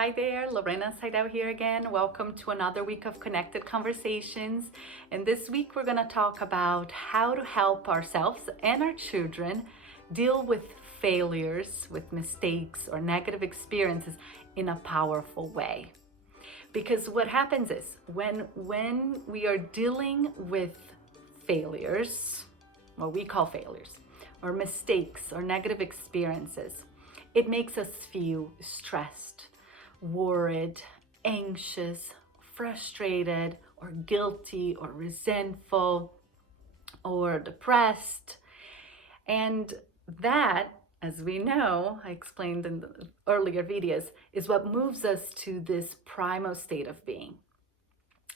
Hi there, Lorena Seidel here again. Welcome to another week of Connected Conversations. And this week we're going to talk about how to help ourselves and our children deal with failures, with mistakes or negative experiences in a powerful way. Because what happens is when we are dealing with failures, what we call failures, or mistakes or negative experiences, it makes us feel stressed, worried, anxious, frustrated, or guilty, or resentful, or depressed. And that, as we know, I explained in the earlier videos, is what moves us to this primal state of being.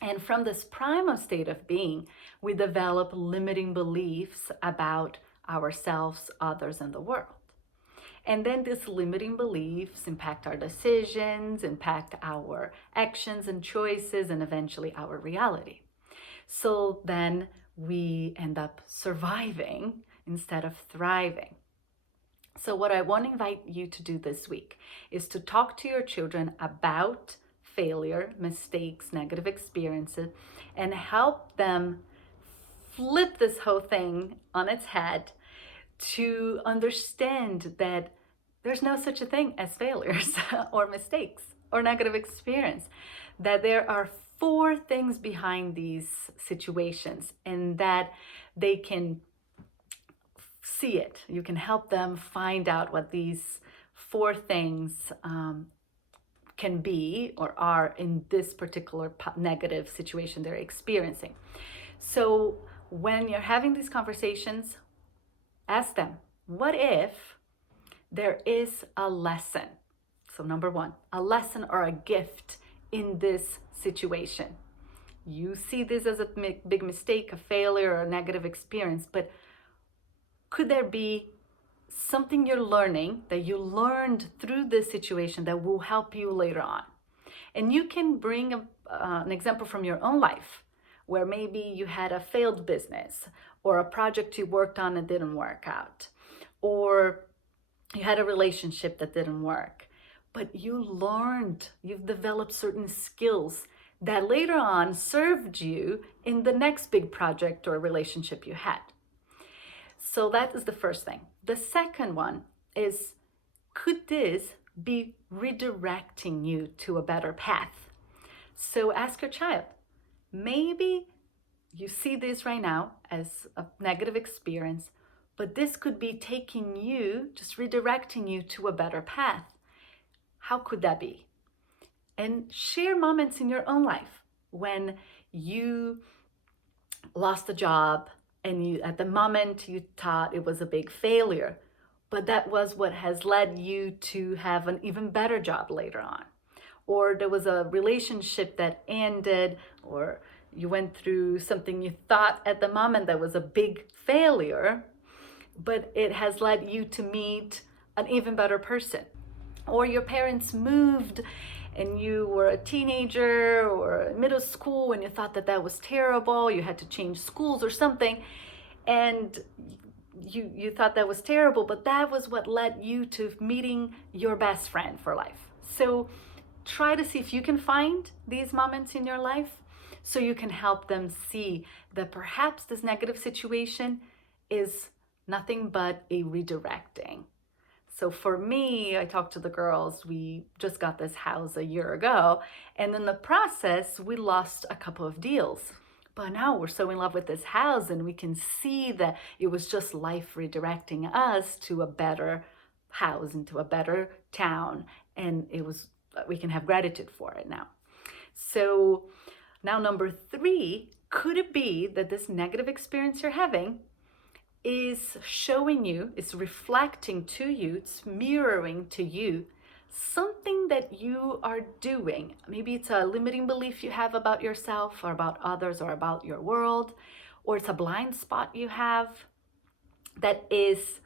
And from this primal state of being, we develop limiting beliefs about ourselves, others, and the world. And then these limiting beliefs impact our decisions, impact our actions and choices, and eventually our reality. So then we end up surviving instead of thriving. So what I want to invite you to do this week is to talk to your children about failure, mistakes, negative experiences, and help them flip this whole thing on its head to understand that there's no such a thing as failures or mistakes or negative experience, that there are four things behind these situations and that they can see it. You can help them find out what these four things can be or are in this particular negative situation they're experiencing. So when you're having these conversations, ask them, what if there is a lesson? So number one, a lesson or a gift in this situation. You see this as a big mistake, a failure, or a negative experience, but could there be something you're learning that you learned through this situation that will help you later on? And you can bring an example from your own life where maybe you had a failed business or a project you worked on that didn't work out, or you had a relationship that didn't work, but you've developed certain skills that later on served you in the next big project or relationship you had. So that is the first thing. The second one is, could this be redirecting you to a better path? So ask your child, maybe you see this right now as a negative experience, but this could be taking you, just redirecting you to a better path. How could that be? And share moments in your own life when you lost a job and at the moment you thought it was a big failure, but that was what has led you to have an even better job later on. Or there was a relationship that ended, or you went through something you thought at the moment that was a big failure, but it has led you to meet an even better person. Or your parents moved and you were a teenager or middle school and you thought that was terrible, you had to change schools or something, and you thought that was terrible, but that was what led you to meeting your best friend for life. So try to see if you can find these moments in your life so you can help them see that perhaps this negative situation is nothing but a redirecting. So for me, I talked to the girls, we just got this house a year ago, and in the process, we lost a couple of deals. But now we're so in love with this house and we can see that it was just life redirecting us to a better house, into a better town, and we can have gratitude for it now. So now number three, could it be that this negative experience you're having is showing you, it's reflecting to you, it's mirroring to you something that you are doing? Maybe it's a limiting belief you have about yourself or about others or about your world, or it's a blind spot you have that is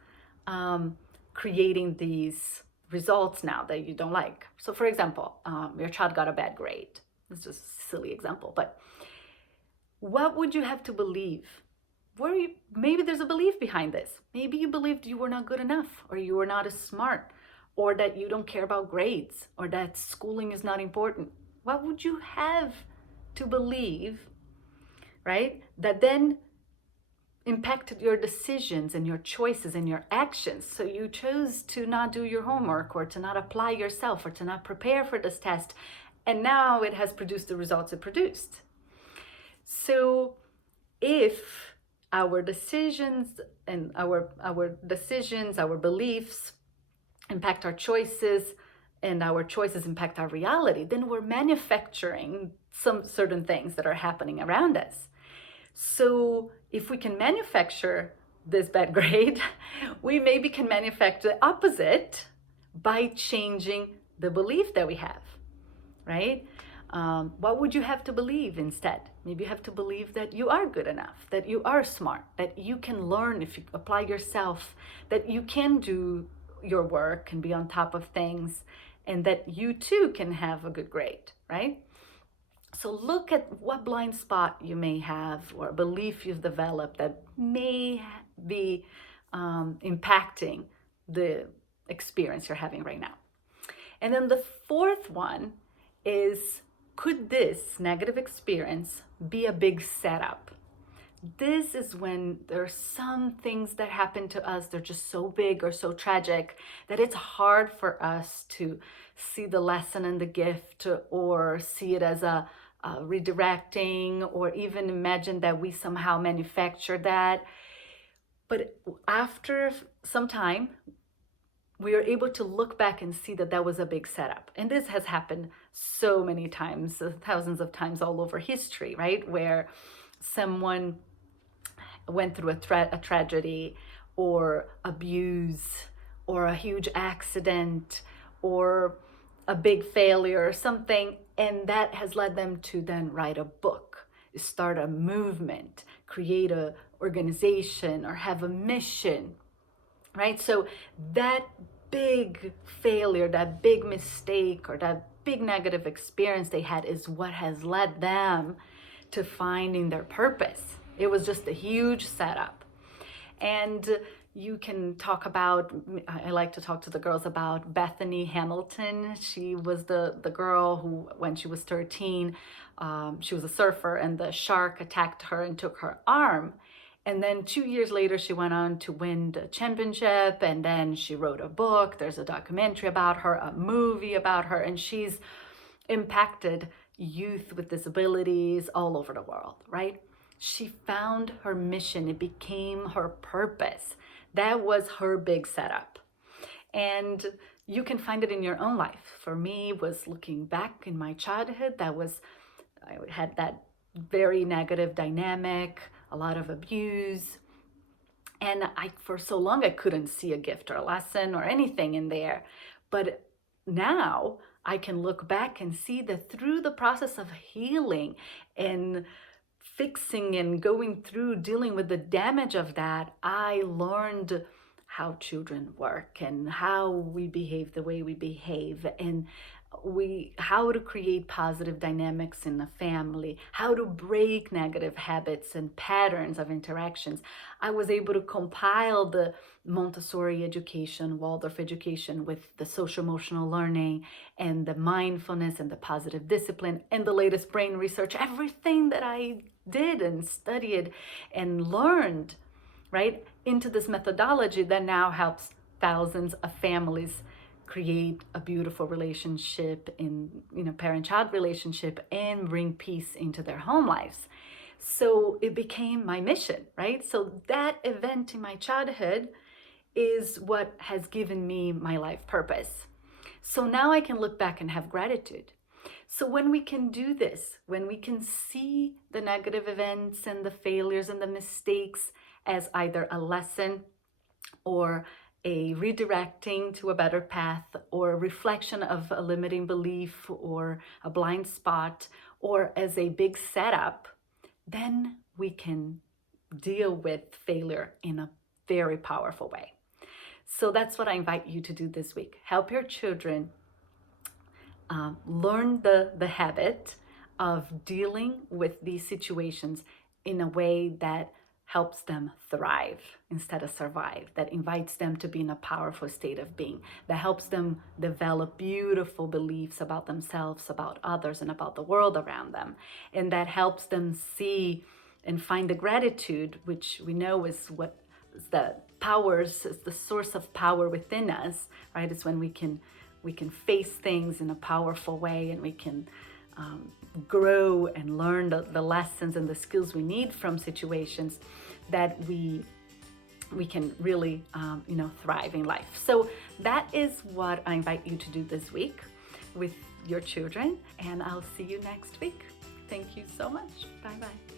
creating these results now that you don't like. So for example, your child got a bad grade. It's just a silly example, but what would you have to believe? Maybe there's a belief behind this. Maybe you believed you were not good enough, or you were not as smart, or that you don't care about grades, or that schooling is not important. What would you have to believe, right? That then impacted your decisions and your choices and your actions. So you chose to not do your homework, or to not apply yourself, or to not prepare for this test. And now it has produced the results it produced. So if our decisions and our beliefs impact our choices, and our choices impact our reality, then we're manufacturing some certain things that are happening around us. So if we can manufacture this bad grade, we maybe can manufacture the opposite by changing the belief that we have, right? What would you have to believe instead? Maybe you have to believe that you are good enough, that you are smart, that you can learn if you apply yourself, that you can do your work and be on top of things, and that you too can have a good grade, right? So look at what blind spot you may have, or belief you've developed that may be impacting the experience you're having right now. And then the fourth one is, could this negative experience be a big setup? This is when there are some things that happen to us, they're just so big or so tragic that it's hard for us to see the lesson and the gift, or see it as a redirecting, or even imagine that we somehow manufactured that. But after some time, we are able to look back and see that that was a big setup. And this has happened so many times, thousands of times all over history, right? Where someone went through a tragedy, or abuse, or a huge accident, or a big failure or something, and that has led them to then write a book, start a movement, create a organization, or have a mission, right? So that big failure, that big mistake, or that big negative experience they had is what has led them to finding their purpose. It was just a huge setup. And you can talk about, I like to talk to the girls about Bethany Hamilton. She was the girl who, when she was 13, she was a surfer, and the shark attacked her and took her arm. And then 2 years later, she went on to win the championship, and then she wrote a book. There's a documentary about her, a movie about her, and she's impacted youth with disabilities all over the world, right? She found her mission. It became her purpose. That was her big setup. And you can find it in your own life. For me, was looking back in my childhood, I had that very negative dynamic, a lot of abuse. And for so long, I couldn't see a gift or a lesson or anything in there. But now I can look back and see that through the process of healing and fixing and going through dealing with the damage of that, I learned how children work, and how we behave the way we behave, and how to create positive dynamics in the family, how to break negative habits and patterns of interactions. I was able to compile the Montessori education, Waldorf education, with the social emotional learning and the mindfulness and the positive discipline and the latest brain research, everything that I did and studied and learned, right, into this methodology that now helps thousands of families create a beautiful relationship in, parent-child relationship, and bring peace into their home lives. So it became my mission, right? So that event in my childhood is what has given me my life purpose. So now I can look back and have gratitude. So when we can do this, when we can see the negative events and the failures and the mistakes as either a lesson, or a redirecting to a better path, or a reflection of a limiting belief or a blind spot, or as a big setup, then we can deal with failure in a very powerful way. So that's what I invite you to do this week. Help your children learn the habit of dealing with these situations in a way that helps them thrive instead of survive, that invites them to be in a powerful state of being, that helps them develop beautiful beliefs about themselves, about others, and about the world around them, and that helps them see and find the gratitude, which we know is what is the powers, is the source of power within us, right? It's when we can face things in a powerful way, and we can grow and learn the lessons and the skills we need from situations, that we can really thrive in life. So that is what I invite you to do this week with your children, and I'll see you next week. Thank you so much. Bye bye.